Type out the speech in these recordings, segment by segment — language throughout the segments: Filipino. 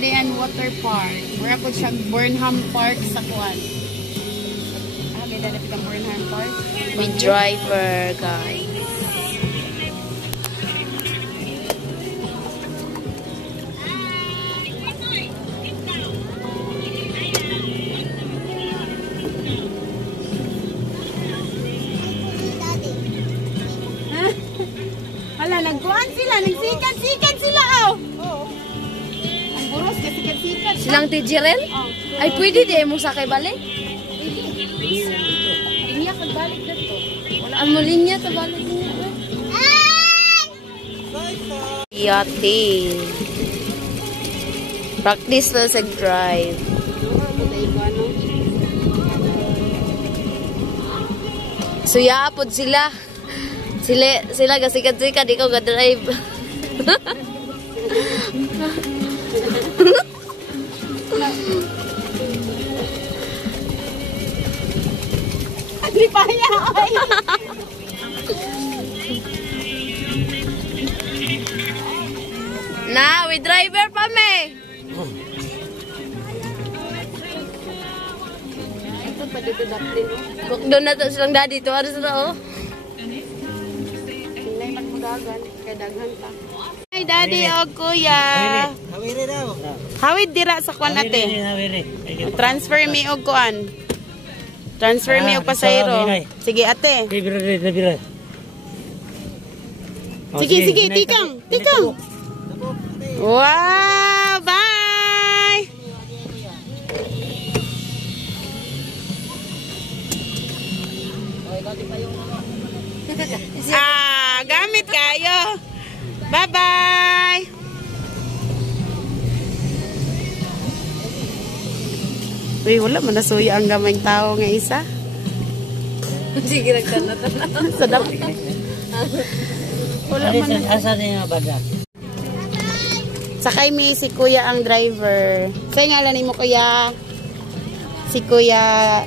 diyan water park. Mura po siya Burnham Park sa Kuan. May dadapit ang Burnham Park. With driver, guys. Hala, nagkuhan sila. Nagsikat-sikat sila, oh. Ang buros, kasikat-sikat. Silang tijirel? Oh. Ay, pwede di mo sakay balik? Linya kagbalik na to. Ang mulinya, tabalik niya. Yate. Practice na sa drive. Suyapod sila. Sila gasikat-sikat, ikaw ga-drive. Hindi pa niya, oy. Na, with driver pa me. Ito pa dito daplin, oh. Doon na to silang daddy. Ito, ano sa oh. May magmudagan, kaya daghan pa. Hi, daddy, o kuya. Hawiri daw. Hawid dira sa kuan ate. Transfer me og kuan. Transfer me og pasayro. Sige ate. Sige, tikang. Wow, bye. Gamit kayo. Bye-bye. Uy, wala man nasuya ang gamay tao nga isa. Sige, nagtanatan. Sadap. Wala man. Asa niya bada? Sakay mi si kuya ang driver. Say ngalan ni mo kuya. Si kuya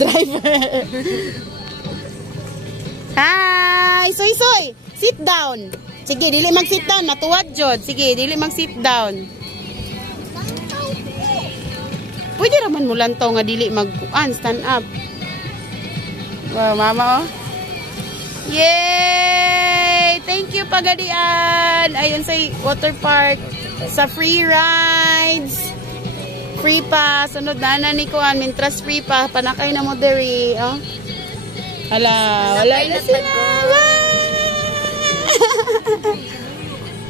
driver. Hi! Soy! Sit down! Sige, dili mag-sit down. Natuwad, Jod. Sige, dili mag-sit down. Pwede raman mo lantaw nga dili mag-kuan. Stand up. Wow, mama, oh. Yay! Thank you, Pagadian. Ayun sa water park. Sa free rides. Free pa. Sunod na ni kuan. Mintras free pa. Panakay na mo diri. Oh. Hala, wala na sila.